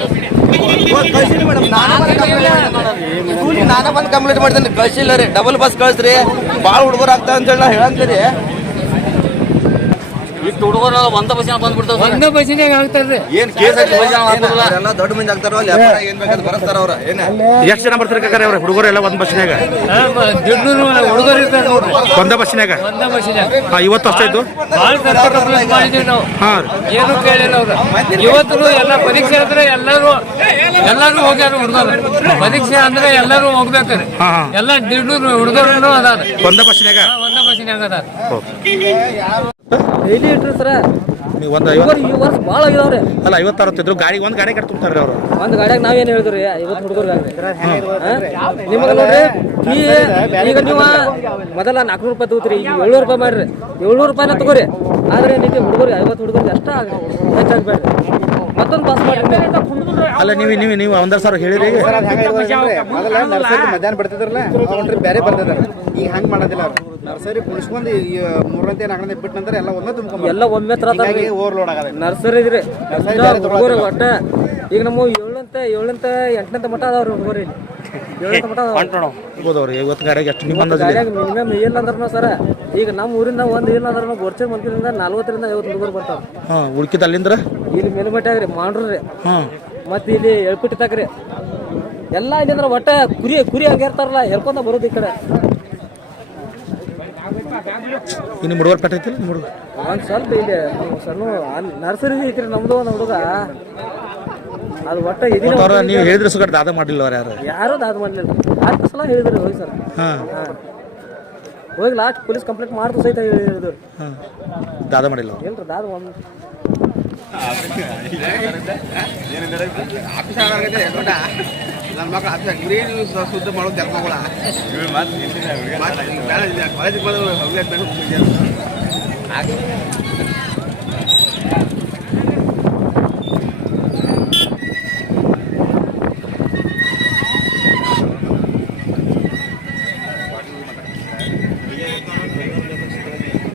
ಕಳ್ಸಿರಿ madam ನಾನೇ ಬಂದು complete ಮಾಡ್ತೇನೆ. ಕಳ್ಸಿಲ್ಲ ರೀ. ಡಬಲ್ ಬಸ್ ಕಳ್ಸ್ರಿ. ಭಾಳ ಹುಡುಗರು ಆಗ್ತಾ ಅಂತೇಳಿ ನಾ ಹೇಳಂತೀರಿ. ಹುಡುಗರು ಒಂದ ಬಸ್ಸಿನ ಬಂದ್ಬಿಡ್ತಾವ ಒಂದ ಬಸ್ಸಿನಾಗ ಆಗ್ತಾರ್ರಿ ಏನ್ ಕೇಸ್ ಹಾಕಿ ಬಸ್ಸಿನ ಹಾಕೋದಿಲ್ಲ ಎಲ್ಲ ದೊಡ್ಡ ಮಂದಿ ಆಗ್ತಾರ ಅಲ್ಲಿ ವ್ಯಾಪಾರ ಏನ್ ಬೇಕಾದ್ರೆ ಬರಸ್ತಾರ ಅವ್ರ. ಏನ? ಎಷ್ಟು ಜನ ಬರ್ತಾರೆ ಕಾಕಾರ ಅವ್ರ? ಹುಡುಗರು ಎಲ್ಲ ಒಂದ್ ಬಸ್ಸಿನಾಗ? ದುಡ್ಡು ಹುಡುಗರು ಇರ್ತಾರೆ ನೋಡ್ರಿ. ಒಂದ ಬಸ್ಸಿನಾಗ? ಒಂದ ಬಸ್ಸಿನಾಗ. ಹಾ ಇವತ್ತು ಅಷ್ಟೇ ಇದ್ದು ಭಾಳ ಸರ್ಕಾರ ಕಂಪ್ಲೇಂಟ್ ಮಾಡಿದೀವಿ ನಾವು. ಹಾಂ ಏನು ಕೇಳಿಲ್ಲ ಅವ್ರು ಇವತ್ತು ಎಲ್ಲ ಪರೀಕ್ಷೆ ಅಂದ್ರೆ ಎಲ್ಲರೂ ಎಲ್ಲರೂ ಹೋಗ್ಯಾರ ಹುಡುಗರು. ಪರೀಕ್ಷೆ ಅಂದ್ರೆ ಎಲ್ಲರೂ ಹೋಗ್ಬೇಕ್ರಿ. ಎಲ್ಲ ದುಡ್ಡು ಹುಡುಗರು ಅದಾರ. ಒಂದ ಬಸ್ಸಿನಾಗ? ಒಂದ ಬಸ್ಸಿನಾಗ ಅದಾರ. ಡೈಲಿ ಇಟ್ರಿ ಸರ. ನೀವು ಒಂದು ಐವತ್ತು ಈ ವರ್ಷ ಭಾಳ ಆಗಿದಾವ್ರಿ. ಅಲ್ಲ ಐವತ್ತು ಅರವತ್ತಿದ್ರು ಗಾಡಿ ಒಂದು ಗಾಡಿ ಕಟ್ ತುಂಬ್ತಾರೆ ಅವರು. ಒಂದು ಗಾಡಿಯಾಗ ನಾವೇನು ಹೇಳಿದ್ರಿ? ಐವತ್ತು ಹುಡುಗರ್ಗಾಗ್ರಿ ನಿಮಗೆ ನೋಡ್ರಿ ಈ ಈಗ ನೀವು ಮೊದಲ ನಾಲ್ಕುನೂರು ರೂಪಾಯಿ ತಗೋತೀರಿ ಈಗ ಏಳ್ನೂರು ರೂಪಾಯಿ ಮಾಡ್ರಿ. ಏಳ್ನೂರು ರೂಪಾಯಿನ ತಗೋರಿ. ಆದ್ರೆ ನಿಮಗೆ ಹುಡುಗರಿಗೆ ಐವತ್ತು ಹುಡುಗರಿಗೆ ಅಷ್ಟ ಹೆಚ್ಚಾಗಬೇಡ್ರಿ ಹೆಚ್ಚಾಗ್ಬೇಡ್ರಿ. ಮತ್ತೊಂದು ಪಾಸ್ ಮಾಡ್ರಿ. ಅಲ್ಲ ನೀವು ನೀವು ನೀವು ಒಂದರ ಸಾವಿರ ಹೇಳಿರಿ. ಮೊದಲ ನರ್ಸರಿ ಮಧ್ಯಾಹ್ನ ಬರ್ತಿದ್ರಲ್ಲ ಅವ್ರಿ ಬೇರೆ ಬರ್ತಿದಾರ. ಈಗ ಹಂಗ ಮಾಡೋದಿಲ್ಲ ಅವ್ರು. ನರ್ಸರಿ ಕುಣಿಸ್ಕೊಂಡು ಈ ಮೂರನೇ ನಾಲ್ಕನೇ ಬಿಟ್ಟು ನಂತರ ಎಲ್ಲ ಒಮ್ಮೆ ತುಂಬ ಎಲ್ಲ ಒಮ್ಮೆ ತರ ಓವರ್ಲೋಡ್ ಆಗದ. ನರ್ಸರಿ ಇದ್ರಿ. ಒಟ್ಟ ಈಗ ನಮ್ಮ ಏಳಂತ ಏಳಂತ ಎಂಟನಂತ ಮಠ ಅದಾವ್ರಿ ಹುಡುಗರಿ ಅವ್ರು ಐವತ್ತು ಗಾಡಿಗೆ ಎಷ್ಟು ನಿಮ್ಮ ಅಂದಾಜು ಮಿನಿಮಮ್ ಇಲ್ಲ ಅಂದ್ರೂ ಸರ ಈಗ ನಮ್ಮ ಊರಿಂದ ಒಂದು ಇಲ್ಲ ಗೊರ್ಚೆ ಗೋರ್ಚೆ ಮಂದಿರಿಂದ ನಲ್ವತ್ತರಿಂದ ಐವತ್ತು ಹುಡುಗರು ಬರ್ತಾವ. ಹಾಂ ಉಳ್ಕಿದ ಅಲ್ಲಿಂದ್ರ? ಇಲ್ಲಿ ಮೇಲ್ಮಟ್ಟಾಗ್ರಿ ಮಾಡ್ರಿ ಹಾಂ. ಮತ್ತೆ ಇಲ್ಲಿ ಎಳ್ಪಿಟ್ಟು ತಕ್ರಿ ಎಲ್ಲ ಇಲ್ಲಿಂದ್ರೆ ಒಟ್ಟ ಕುರಿ ಕುರಿ ಹಂಗಿರ್ತಾರಲ್ಲ ಎಳ್ಕೊಂತ ಬರೋದು ಈ ಕಡೆ. ಇನ್ನು ನಿಮ್ಮ ಹುಡುಗ ಒಂದ್ ಸ್ವಲ್ಪ ಇಲ್ಲಿ ಸರ್ ಸಣ್ಣ ನರ್ಸರಿ ಐತ್ರಿ ನಮ್ದು ಒಂದು ಹುಡುಗ. ಅದು ಒಟ್ಟ ಇದಿನ ಅವ್ರ ನೀವು ಹೇಳಿದ್ರೆ ದಾದ ಮಾಡಿಲ್ಲ ಅವ್ರು ಯಾರು? ಯಾರು ದಾದ ಮಾಡಲಿಲ್ಲ. ಹತ್ತು ಸಲ ಹೇಳಿದ್ರಿ ಹೋಗಿ ಸರ್. ಹಾಂ. ಹೋಗಿ ಲಾಸ್ಟ್ ಪೊಲೀಸ್ ಕಂಪ್ಲೇಂಟ್ ಮಾಡ್ತು ಸಹಿತ ಹೇಳಿದ್ರು. ದಾದ ಮಾಡಿಲ್ಲ ಏನ್ರಿ ಇಲ್ರಿ ದಾದ ಒಂದು ನನ್ನ ಮಕ್ಳು ಆಫೀಸ್ ಬರೀ ನೀವು ಸ- ಶುದ್ಧ ಮಾಡೋದು ಜನ ಮಗಳ ಕಾಲೇಜ್ ಬಂದು ಹವ್ಯಾಸ